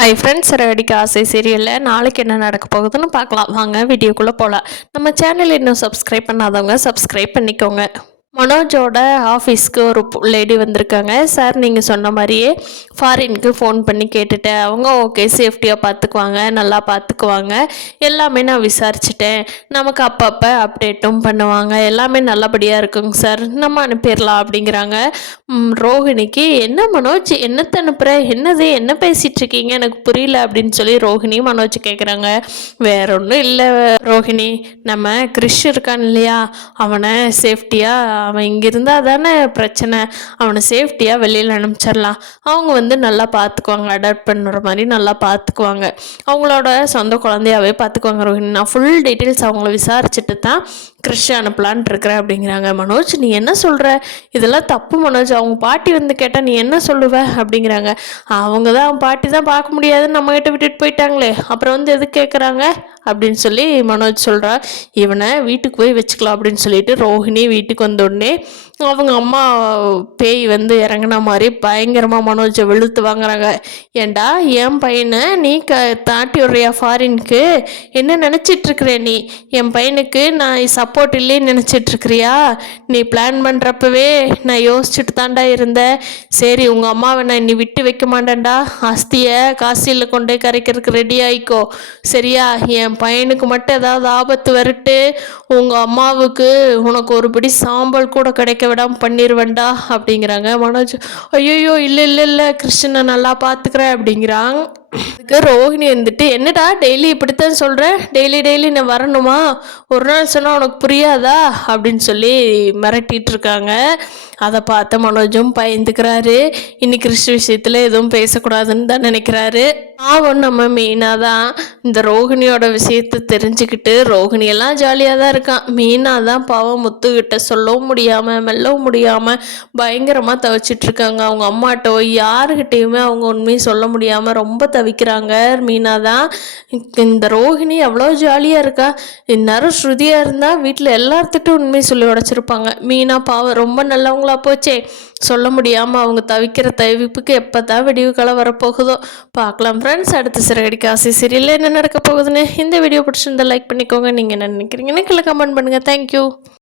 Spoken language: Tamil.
ஹாய் ஃப்ரெண்ட்ஸ், சிறகடிக்க ஆசை சீரியலில் நாளைக்கு என்ன நடக்க போகுதுன்னு பார்க்கலாம். வாங்க வீடியோக்குள்ளே போகலாம். நம்ம சேனல் இன்னும் சப்ஸ்கிரைப் பண்ணாதவங்க சப்ஸ்கிரைப் பண்ணிக்கோங்க. மனோஜோட ஆஃபீஸ்க்கு ஒரு லேடி வந்திருக்காங்க. சார், நீங்கள் சொன்ன மாதிரியே ஃபாரினுக்கு ஃபோன் பண்ணி கேட்டுட்டேன். அவங்க ஓகே, சேஃப்டியாக பார்த்துக்குவாங்க, நல்லா பார்த்துக்குவாங்க, எல்லாமே நான் விசாரிச்சுட்டேன். நமக்கு அப்பப்போ அப்டேட்டும் பண்ணுவாங்க, எல்லாமே நல்லபடியாக இருக்குங்க சார், நம்ம அனுப்பிடலாம் அப்படிங்கிறாங்க. ரோஹிணிக்கு என்ன மனோஜ், என்னத்தை அனுப்புகிற, என்னது, என்ன பேசிகிட்டு இருக்கீங்க, எனக்கு புரியல அப்படின்னு சொல்லி ரோஹிணி மனோஜ் கேட்குறாங்க. வேற ஒன்றும் இல்லை ரோஹிணி, நம்ம கிறிஷ் இருக்கான் இல்லையா, அவனை சேஃப்டியாக, அவன் இங்கே இருந்தால் தானே பிரச்சனை, அவனை சேஃப்டியாக வெளியில் அனுப்பிச்சிடலாம். அவங்க வந்து நல்லா பார்த்துக்குவாங்க, அடாப்ட் பண்ணுற மாதிரி நல்லா பார்த்துக்குவாங்க, அவங்களோட சொந்த குழந்தையாவே பார்த்துக்குவாங்க ரோஹிணி. நான் ஃபுல் டீட்டெயில்ஸ் அவங்கள விசாரிச்சுட்டு தான் கிறிஷ் அனுப்பலான் இருக்கிறேன் அப்படிங்கிறாங்க. மனோஜ், நீ என்ன சொல்கிற, இதெல்லாம் தப்பு மனோஜ், அவங்க பாட்டி வந்து கேட்டால் நீ என்ன சொல்லுவ அப்படிங்கிறாங்க. அவங்க தான் பாட்டி தான் பார்க்க முடியாதுன்னு நம்மகிட்ட விட்டுட்டு போயிட்டாங்களே, அப்புறம் வந்து எது கேட்குறாங்க அப்படின்னு சொல்லி மனோஜ் சொல்கிறா. இவனை வீட்டுக்கு போய் வச்சுக்கலாம் அப்படின்னு சொல்லிட்டு ரோஹிணி வீட்டுக்கு வந்தோடனே அவங்க அம்மா பேய் வந்து இறங்கின மாதிரி பயங்கரமாக மனோஜை வெளுத்து வாங்குறாங்க. ஏண்டா என் பையனை நீ தாட்டி விடுறியா ஃபாரினுக்கு, என்ன நினச்சிட்ருக்குற நீ, என் பையனுக்கு நான் சப்போர்ட் இல்லைன்னு நினச்சிட்ருக்கிறியா, நீ பிளான் பண்ணுறப்பவே நான் யோசிச்சுட்டு தாண்டா இருந்தேன். சரி, உங்கள் அம்மாவை நான் இன்னி விட்டு வைக்க மாட்டேன்டா, அஸ்தியை காசியில் கொண்டு போய் கரைக்கிறதுக்கு ரெடி ஆகிக்கோ சரியா, என் பையனுக்கு மட்டும் ஏதாவது ஆபத்து வரட்டு, உங்கள் அம்மாவுக்கு உனக்கு ஒரு பிடி சாம்பல் கூட கிடைக்க விடாமல் பண்ணிடுவேண்டா அப்படிங்கிறாங்க. மனோஜ், ஐயோ இல்லை இல்லை இல்லை, கிருஷ்ணனை நல்லா பார்த்துக்கிறேன் அப்படிங்கிறாங்க. அதுக்கு ரோஹிணி வந்துட்டு, என்னடா டெய்லி இப்படித்தான் சொல்கிறேன், டெய்லி நான் வரணுமா, ஒரு நாள் சொன்னால் உனக்கு புரியாதா அப்படின்னு சொல்லி மிரட்டிகிட்டு இருக்காங்க. அதை பார்த்த மனோஜும் பயந்துக்கிறாரு. இன்னைக்கு கிறிஸ்து விஷயத்தில் எதுவும் பேசக்கூடாதுன்னு தான் நினைக்கிறாரு. பாவம் நம்ம மீனா தான் இந்த ரோஹிணியோட விஷயத்தை தெரிஞ்சுக்கிட்டு, ரோஹிணியெல்லாம் ஜாலியாக தான் இருக்கான், மீனா தான் பாவம் முத்துக்கிட்ட சொல்லவும் முடியாமல் மெல்லவும் முடியாமல் பயங்கரமாக தவிச்சிட்ருக்காங்க. அவங்க அம்மாட்டோ யாருக்கிட்டேயுமே அவங்க உண்மையை சொல்ல முடியாமல் ரொம்ப தவிக்கிறாங்க. மீனா தான். இந்த ரோஹிணி அவ்வளோ ஜாலியாக இருக்கா, இந்நேரம் ஸ்ருதியாக இருந்தால் வீட்டில் எல்லாத்துட்டும் உண்மையை சொல்லி உடச்சிருப்பாங்க. மீனா பாவம் ரொம்ப நல்லவங்களா போச்சே, சொல்ல முடியாமல் அவங்க தவிக்கிற தவிப்புக்கு எப்போ தான் விடிவு காலம் வரப்போகுதோ பார்க்கலாம் ஃப்ரெண்ட்ஸ். அடுத்த சிறகடிக்க ஆசை சீரியலில் என்ன நடக்க போகுதுன்னு இந்த வீடியோ பிடிச்சிருந்தா லைக் பண்ணிக்கோங்க. நீங்கள் என்ன நினைக்கிறீங்கன்னு கீழே கமெண்ட் பண்ணுங்கள். தேங்க்யூ.